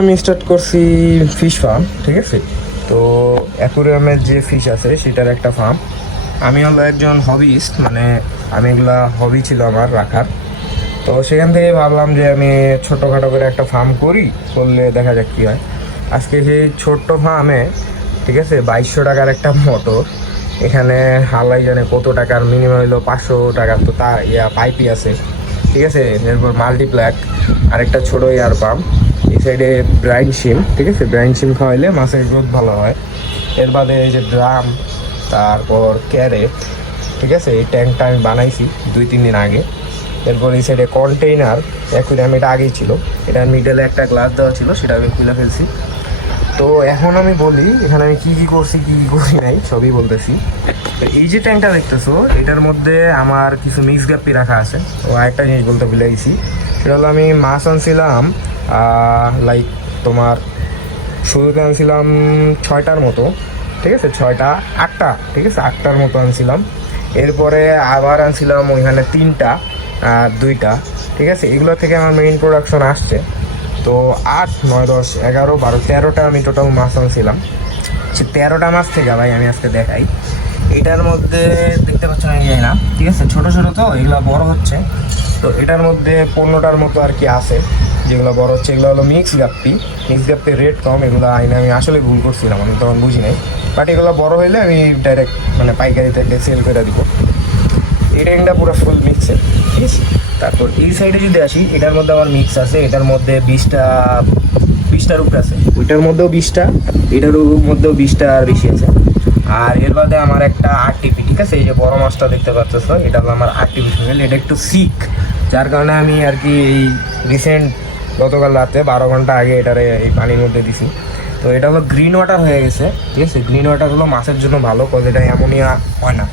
আমি স্টার্ট করছি fish farm, ঠিক আছে। তো অ্যাকুরিয়ামের যে ফিশ আছে সেটার একটা ফার্ম। আমি হলো একজন হবিস্ট, মানে আমি এগুলা হবি ছিল আমার রাখার। তো সেখান থেকে ভাবলাম যে আমি ছোটোখাটো করে একটা ফার্ম করলে দেখা যাক কী হয়। আজকে সেই ছোট্ট ফার্মে, ঠিক আছে, 2200 টাকার একটা মোটর, এখানে হালাই জানে কত টাকার, মিনিমাম হলো 500 টাকার তো তা পাইপই আছে, ঠিক আছে। এরপর মাল্টিপ্ল্যাক, আরেকটা ছোটো এয়ার পাম্প, এই সাইডে ব্রাইন শিম, ঠিক আছে। ব্রাইন শিম খাওয়াইলে মাছের গ্রোথ ভালো হয়। এর বাদে এই যে ড্রাম, তারপর ক্যারেট, ঠিক আছে। এই ট্যাঙ্কটা আমি বানাইছি 2-3 দিন আগে। এরপর এই সাইডে কন্টেইনার, অ্যাকুয়ারিয়াম এটা আগেই ছিল, এটার মিডলে একটা গ্লাস দেওয়া ছিল, সেটা আমি খুলে ফেলছি। তো এখন আমি বলি এখানে আমি কী কী করছি, কী কী করি নাই, সবই বলতেছি। এই যে ট্যাঙ্কটা দেখতেছো, এটার মধ্যে আমার কিছু মিক্স গাপ্পি রাখা আছে। ও একটা জিনিস বলতে ভুলে গেছি, সেটা হলো আমি মাছ আনছিলাম লাইক তোমার শুরুতে আনছিলাম 6টার মতো, ঠিক আছে, 8টা, ঠিক আছে, 8টার মতো আনছিলাম। এরপরে আবার আনছিলাম ওইখানে 3টা আর 2টা, ঠিক আছে। এগুলো থেকে আমার মেইন প্রোডাকশন আসছে। তো 8, 9, 10, 11, 12, 13টা আমি টোটাল মাছ আনছিলাম। 13টা মাছ থেকে ভাই আমি আজকে দেখাই। এটার মধ্যে দেখতে পাচ্ছ না, যায় না, ঠিক আছে, ছোটো ছোটো তো এগুলো বড় হচ্ছে। তো এটার মধ্যে 15টার মতো আর কি আছে যেগুলো বড় হচ্ছে। এগুলো হলো মিক্স গাপ্পির রেট কম, এগুলো আইনে আমি আসলে ভুল করছিলাম, আমি তখন বুঝি নাই। বাট এগুলো বড় হইলে আমি ডাইরেক্ট মানে পাইকারিতে সেল করে দিব। এই ট্যাঙ্কটা পুরো ফুল মিক্সের, ঠিক আছে। তারপর এই সাইডে যদি আসি, এটার মধ্যে আমার মিক্স আছে, এটার মধ্যে 20টার উপরে আছে, ওইটার মধ্যেও 20টা, এটার মধ্যেও 20টা আর বেশি আছে। আর এর বাদে আমার একটা আরটিপি, ঠিক আছে, এই যে বড় মাছটা দেখতে পাচ্ছ, এটা হলো আমার আরটিপি ফিমেল। এটা একটু সিক, যার কারণে আমি আর কি এই রিসেন্ট গতকাল রাতে 12 ঘন্টা আগে এটারে এই পানির মধ্যে দিছি। তো এটা হলো গ্রিন ওয়াটার হয়ে গেছে, ঠিক আছে। গ্রিন ওয়াটার হলো মাছের জন্য ভালো, কজ এটা অ্যামোনিয়া হয় না।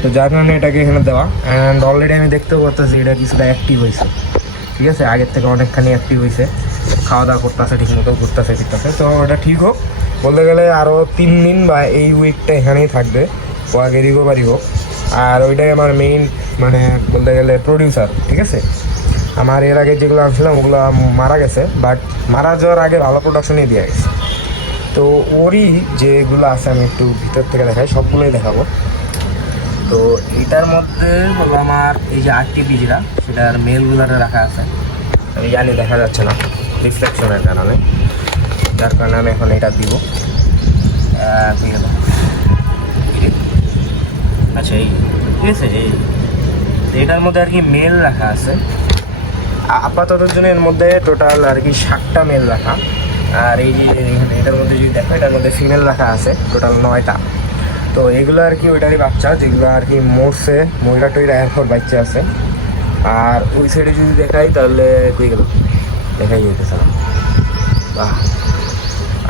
তো যার কারণে এটাকে এখানে দেওয়া। অ্যান্ড অলরেডি আমি দেখতেও পাচ্ছি এটা কিছুটা অ্যাক্টিভ হয়েছে, ঠিক আছে, আগের থেকে অনেকখানি অ্যাক্টিভ হয়েছে, খাওয়া দাওয়া করতেছে ঠিক মতো, ঘুরতেছে ফিরতেছে। তো ওটা ঠিক হোক, বলতে গেলে আরও 3 দিন বা এই উইকটা এখানেই থাকবে, ও আগে রিকভারি হোক। আর ওইটাই আমার মেইন, মানে বলতে গেলে প্রডিউসার, ঠিক আছে। আমার এর আগে যেগুলো আনছিলাম ওগুলো মারা গেছে, বাট মারা যাওয়ার আগে ভালো প্রোডাকশনই দিয়ে গেছে। তো ওরই যেগুলো আছে আমি একটু ভিতর থেকে দেখাই, সবগুলোই দেখাবো। তো এটার মধ্যে হলো আমার এই যে আরটিপি যেটা, সেটার মেলগুলোতে রাখা আছে। আমি জানি দেখা যাচ্ছে না রিফ্লেকশনের কারণে, যার কারণে আমি এখন এটা দিব। আচ্ছা, এই ঠিক আছে, এই এটার মধ্যে আর কি মেল রাখা আছে আপাতত জন্য। এর মধ্যে টোটাল আর কি 7টা মেল রাখা। আর এই যে এটার মধ্যে যদি দেখো, এটার মধ্যে ফিমেল রাখা আছে টোটাল 9টা। তো এগুলো আর কি ওইটারই বাচ্চা, যেগুলো আর কি মরছে, ময়রা টইরা এরপর বাচ্চা আছে। আর ওই সাইডে যদি দেখাই তাহলে কই গেল, দেখাই যেতেছে না। বাহ,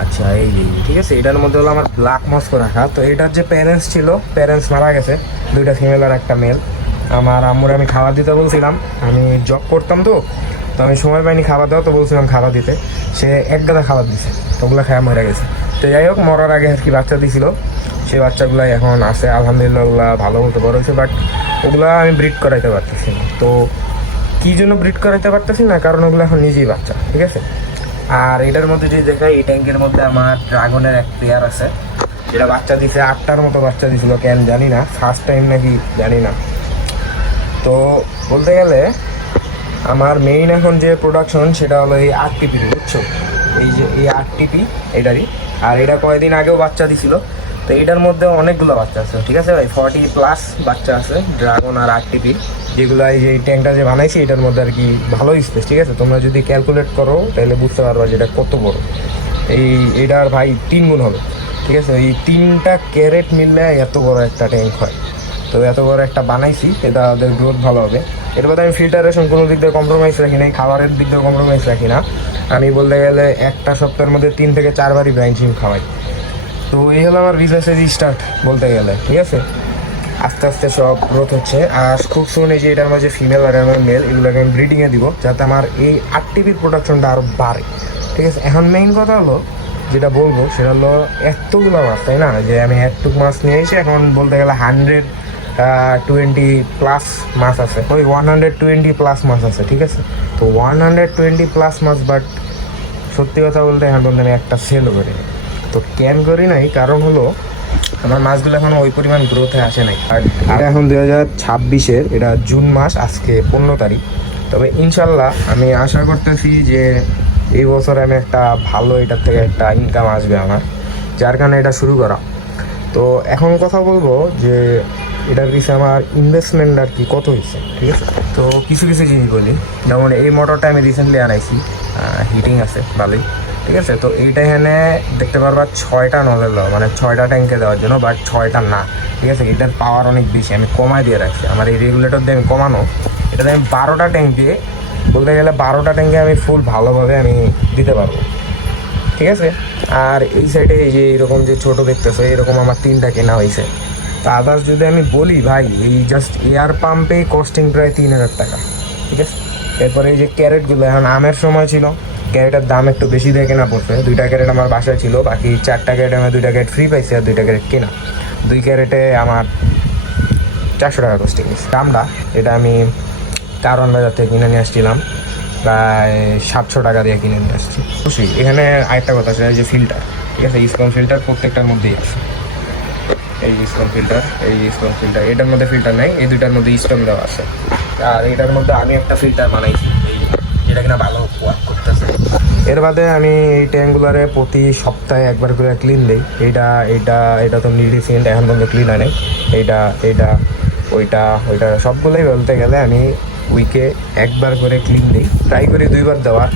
আচ্ছা, এই যে ঠিক আছে, এটার মধ্যে হলো আমার ব্ল্যাক মস্কো রাখা। তো এটার যে প্যারেন্টস ছিল, প্যারেন্টস মারা গেছে, 2টা ফিমেল আর একটা মেল। আমার আম্মুর আমি খাবার দিতে বলছিলাম, আমি জব করতাম তো আমি সময় পাইনি খাবার দেওয়া, তো বলছিলাম খাবার দিতে, সে এক গাদা খাবার দিছে, ওগুলো খাওয়া মরে গেছে। তো যাই হোক, মরার আগে আর কি বাচ্চা দিছিল, সেই বাচ্চাগুলো এখন আছে আলহামদুলিল্লাহ, ভালো মতো বড় হয়েছে। বাট ওগুলো আমি ব্রিড করাইতে পারতেছি না। তো কী জন্য ব্রিড করাইতে পারতেছি না, কারণ ওগুলো এখন নিজেই বাচ্চা, ঠিক আছে। আর এটার মধ্যে যদি দেখাই, এই ট্যাঙ্কের মধ্যে আমার ড্রাগনের এক পেয়ার আছে, যেটা বাচ্চা দিছে, 8টার মতো বাচ্চা দিছিল, কেন জানি না, ফার্স্ট টাইম নাকি জানি না। তো বলতে গেলে আমার মেইন এখন যে প্রোডাকশন সেটা হলো এই আরটিপি, বুঝছো, এই যে এই আরটিপি এটারই। আর এটা কয়েকদিন আগেও বাচ্চা দিছিল। তো এটার মধ্যে অনেকগুলো বাচ্চা আছে, ঠিক আছে ভাই, 40+ বাচ্চা আছে ড্রাগন আর আরটিপি, যেগুলো এই যে ট্যাঙ্কটা যে বানাইছি এটার মধ্যে আর কি ভালো স্পেস, ঠিক আছে। তোমরা যদি ক্যালকুলেট করো তাহলে বুঝতে পারবা যেটা কত বড়। এটার ভাই 3 গুণ হবে, ঠিক আছে। এই 3টা ক্যারেট মিললে এত বড় একটা ট্যাঙ্ক হয়। তো এত বড় একটা বানাইছি, এটা ওদের গ্রোথ ভালো হবে। এর মধ্যে আমি ফিল্টারেশন কোনো দিক দিয়ে কম্প্রোমাইজ রাখি নাই, খাবারের দিক দিয়ে কম্প্রোমাইজ রাখি না। আমি বলতে গেলে একটা সপ্তাহের মধ্যে 3 থেকে 4 বারই ব্রাইন শিম খাওয়াই। তো এই হলো আমার বিজনেসের স্টার্ট বলতে গেলে, ঠিক আছে। আস্তে আস্তে সব গ্রোথ হচ্ছে। আর খুব শুন, এই যে এটার মাঝে ফিমেল আর আমার মেল, এগুলোকে আমি ব্রিডিংয়ে দিব, যাতে আমার এই আরটিপির প্রোডাকশনটা আরও বাড়ে, ঠিক আছে। এখন মেইন কথা হলো যেটা বলবো সেটা হলো এতগুলো মাছ, তাই না, যে আমি একটুক মাছ নিয়ে এসে এখন বলতে গেলে 120+ মাছ আছে, ওই 120+ মাছ আছে, ঠিক আছে। তো 120+ মাছ, বাট সত্যি কথা বলতে এখন পর্যন্ত আমি একটা সেল করি নাই। তো কেন করি নাই কারণ হলো আমার মাছগুলো এখন ওই পরিমাণ গ্রোথে আসে নাই। আর এখন 2026-এর এটা জুন মাস, আজকে 15 তারিখ। তবে ইনশাল্লাহ আমি আশা করতেছি যে এই বছর আমি একটা ভালো এটার থেকে একটা ইনকাম আসবে আমার, যার কারণে এটা শুরু করা। তো এখন কথা বলবো যে এটার পিছনে আমার ইনভেস্টমেন্ট আর কি কত হয়েছে, ঠিক আছে। তো কিছু কিছু জিনিস বলি, যেমন এই মোটরটা আমি রিসেন্টলি আনাইছি, হিটিং আছে ভালোই, ঠিক আছে। তো এইটা এখানে দেখতে পারবা 6টা নজল দেওয়া, মানে 6টা ট্যাঙ্কে দেওয়ার জন্য, বাট 6টা না, ঠিক আছে। এটার পাওয়ার অনেক বেশি, আমি কমায় দিয়ে রাখছি। আমার এই রেগুলেটর দিয়ে আমি কমানো, এটাতে আমি 12টা ট্যাঙ্ক দিয়ে, বলতে গেলে 12টা ট্যাঙ্কে আমি ফুল ভালোভাবে আমি দিতে পারবো, ঠিক আছে। আর এই সাইডে এই যে এরকম যে ছোটো দেখতেছো, এরকম আমার 3টা কেনা হয়েছে। তো আদার্স যদি আমি বলি ভাই, এই জাস্ট এয়ার পাম্পে কস্টিং প্রায় 3000 টাকা, ঠিক আছে। এরপরে এই যে ক্যারেটগুলো, এখন আমের সময় ছিল, ক্যারেটের দাম একটু বেশি দিয়ে কেনা পড়ছে। 2টা ক্যারেট আমার বাসায় ছিল, বাকি 4টা ক্যারেটে আমি 2টা ক্যারেট ফ্রি পাইছি আর 2টা ক্যারেট কেনা। 2 ক্যারেটে আমার 400 টাকা কস্টিং। দামটা এটা আমি কারণ বাজার থেকে কিনে নিয়ে আসছিলাম, প্রায় 700 টাকা দিয়ে কিনে নিয়ে আসছি। খুশি। এখানে আরেকটা কথা আছে, যে ফিল্টার, ঠিক আছে, স্কন ফিল্টার প্রত্যেকটার মধ্যেই আছে। এই স্টোন ফিল্টার, এই স্টোন ফিল্টার, এটার মধ্যে ফিল্টার নেই, এই দুইটার মধ্যে স্টোন দেওয়া আছে। আর এটার মধ্যে আমি একটা ফিল্টার বানাইছি, এই যেটা কিনা ভালো ওয়ার্ক করতেছে। এর বাদে আমি এই ট্যাঙ্কগুলারে প্রতি সপ্তাহে একবার করে ক্লিন দিই। এটা তো নিডিসেন্ট, এখন পর্যন্ত ক্লিন হয় নাই। এইটা ওইটা সবগুলোই বলতে গেলে আমি উইকে একবার করে ক্লিন দিই, ট্রাই করি 2বার দেওয়ার।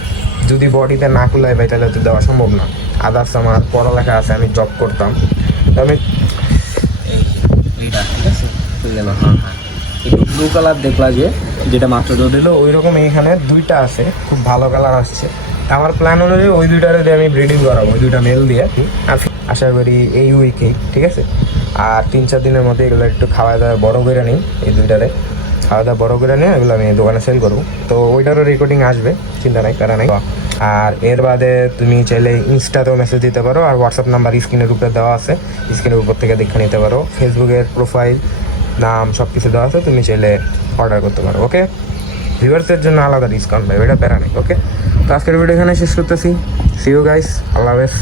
যদি বডিতে না কুলায় ভাই তাহলে তো দেওয়া সম্ভব না। আদার্স আমার পড়ালেখা আছে, আমি জব করতাম, আমি এইটা ঠিক আছে হয়ে গেল। হ্যাঁ হ্যাঁ, একটু ব্লু কালার দেখলা যে যেটা মাত্র দুধ দিল, ওই রকম এইখানে 2টা আছে, খুব ভালো কালার আসছে। আমার প্ল্যান অনুযায়ী ওই 2টারে দিয়ে আমি ব্রিডিং করাবো, ওই 2টা মেল দিয়ে। আশা করি এই উইকেই, ঠিক আছে। আর 3-4 দিনের মধ্যে এগুলো একটু খাওয়া দাওয়া বড় করে নিই, এই 2টারে খাওয়া দাওয়া বড় করে নিয়ে এগুলো আমি দোকানে সেল করবো। তো ওইটারও রেকর্ডিং আসবে, চিন্তা নাই, প্যারা নাই। আর এর বাদে তুমি চাইলে ইনস্টাতেও মেসেজ দিতে পারো, আর হোয়াটসঅ্যাপ নাম্বার স্ক্রিনের উপরে দেওয়া আছে, স্ক্রিনের উপর থেকে দেখে নিতে পারো। ফেসবুকের প্রোফাইল, নাম সব কিছু দেওয়া আছে, তুমি চাইলে অর্ডার করতে পারো। ওকে, ভিউয়ার্সের জন্য আলাদা ডিসকাউন্ট পাবে, এটা প্যারা নেই। ওকে, তো আজকের ভিডিও এখানে শেষ করতেছি। সি ইউ গাইস, আল্লাহ হাফেজ।